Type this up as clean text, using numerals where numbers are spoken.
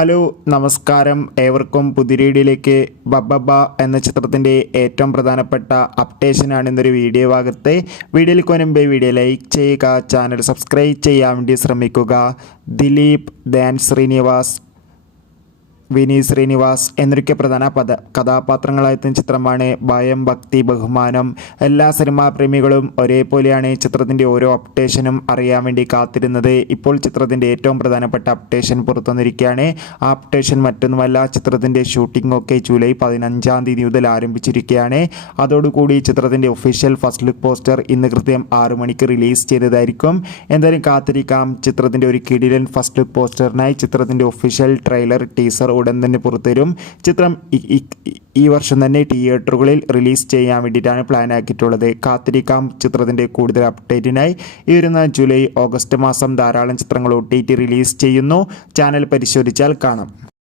Hello നമസ്കാരം, ഏവർക്കും പുതിയ വീഡിയോയിലേക്ക്. ബബ്ബ എന്ന ചിത്രത്തിൻ്റെ ഏറ്റവും പ്രധാനപ്പെട്ട അപ്ഡേഷനാണ് ഇന്നൊരു വീഡിയോ ഭാഗത്ത്. വീഡിയോയിൽ മുൻപ് വീഡിയോ ലൈക്ക് ചെയ്യുക, ചാനൽ സബ്സ്ക്രൈബ് ചെയ്യാൻ വേണ്ടി ശ്രമിക്കുക. ദിലീപ്, ധ്യാൻ ശ്രീനിവാസ്, വിനീത് ശ്രീനിവാസ് എന്നൊക്കെ പ്രധാന കഥാപാത്രങ്ങളായെത്തുന്ന ചിത്രമാണ് ഭയം, ഭക്തി, ബഹുമാനം. എല്ലാ സിനിമാ പ്രേമികളും ഒരേപോലെയാണ് ചിത്രത്തിൻ്റെ ഓരോ അപ്ഡേഷനും അറിയാൻ വേണ്ടി കാത്തിരുന്നത്. ഇപ്പോൾ ചിത്രത്തിൻ്റെ ഏറ്റവും പ്രധാനപ്പെട്ട അപ്ഡേഷൻ പുറത്തുവന്നിരിക്കുകയാണ്. ആ അപ്ഡേഷൻ മറ്റൊന്നുമല്ല, ചിത്രത്തിൻ്റെ ഷൂട്ടിംഗ് ഒക്കെ ജൂലൈ 15-ാം തീയതി മുതൽ ആരംഭിച്ചിരിക്കുകയാണ്. അതോടുകൂടി ചിത്രത്തിൻ്റെ ഒഫീഷ്യൽ ഫസ്റ്റ് ലുക്ക് പോസ്റ്റർ ഇന്ന് കൃത്യം 6 മണിക്ക് റിലീസ് ചെയ്തതായിരിക്കും. എന്തായാലും കാത്തിരിക്കാം. ചിത്രത്തിൻ്റെ ഒരു കിടിലൻ ഫസ്റ്റ് ലുക്ക് പോസ്റ്ററിനായി ചിത്രത്തിൻ്റെ ഒഫീഷ്യൽ ട്രെയിലർ, ടീസർ ഉടൻ തന്നെ പുറത്തുവരും. ചിത്രം ഈ വർഷം തന്നെ തിയേറ്ററുകളിൽ റിലീസ് ചെയ്യാൻ വേണ്ടിയിട്ടാണ് പ്ലാൻ ആക്കിയിട്ടുള്ളത്. കാത്തിരിക്കാം ചിത്രത്തിൻ്റെ കൂടുതൽ അപ്ഡേറ്റിനായി. ഈ വരുന്ന ജൂലൈ, ഓഗസ്റ്റ് മാസം ധാരാളം ചിത്രങ്ങൾ OTT റിലീസ് ചെയ്യുന്നു. ചാനൽ പരിശോധിച്ചാൽ കാണാം.